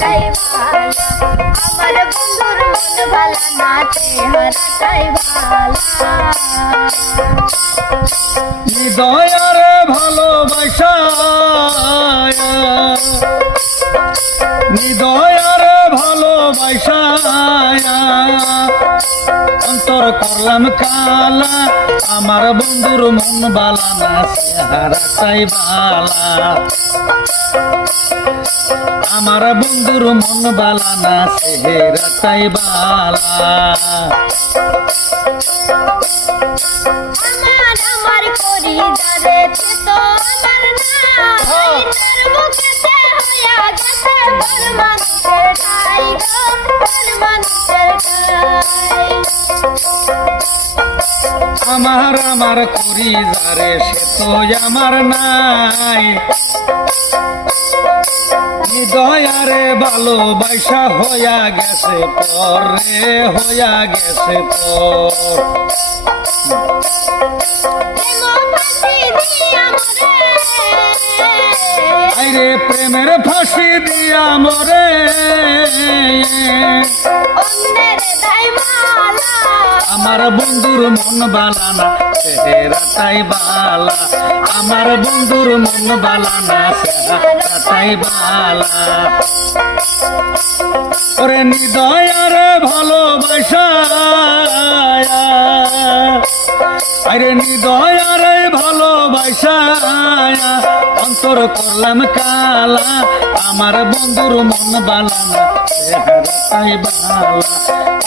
চেহারাটাই ভালা আমার বন্ধুর মন ভালা না চেহারাটাই ভালা হৃদয়ের ভালোবাসা হৃদয়ের ভালোবাসা অন্তর করলাম কালা আমার বন্ধুর মন বালা না চেহারাটাই বালা আমার বন্ধুর মন বালা না চেহারাটাই বালা আমার করি যারে তো আমার নাই তার মুখেতে হইয়া গেছে কোন মানুষের ঠাই গো কোন মানুষের ঠাই আমার করি যারে সে তো আমার নাই হৃদয়ারে ভালোবাসা হইয়া গেছে পর রে হইয়া গেছে পর আইরে প্রেমের ফাঁসি দিয়া মরে আমার বন্ধুর মন বালা না চেহারাটাই বালা আমার বন্ধুর মন বালা না চেহারাটাই বালা ওরে হৃদয়ের ভালোবাসা আরে হৃদয়ের ভালোবাসা অন্তর করলাম কালা আমার বন্ধুর মন বালা না চেহারাটাই বালা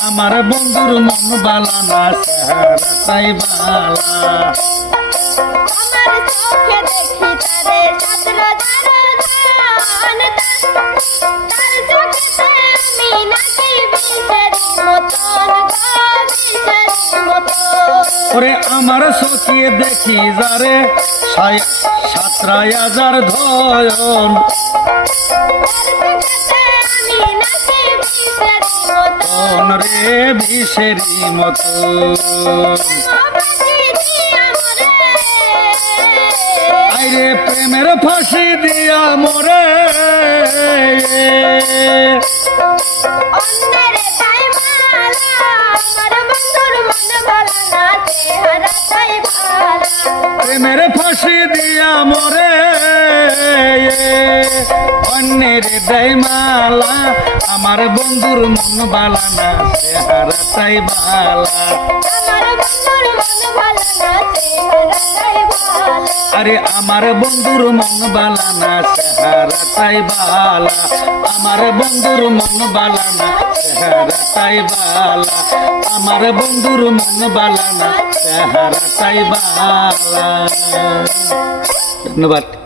আমার বন্ধুর মন বালা না চেহারাটাই বালা আমার চোখে দেখি তারে ছাত্র দারদান তার চোখেতে আমি নাকি বিষের মতন গো বিষের মতন ওরে আমার চোখে দেখি যারে 17,000 ধয়ন কোন রে বিষেরি মতন আইরে প্রেমের ফাঁসি দিয়া মরে প্রেমের ফাঁসি দিয়া মরে অন্যের দেয় মালা আমার বন্ধুর মন বালা না চেহারাটাই বালা আরে আমার বন্ধুর মন বালা না চেহারাটাই বালা আমার বন্ধুর মন বালা না চেহারাটাই বালা আমার বন্ধুর মন বালা না চেহারাটাই বালা ধন্যবাদ।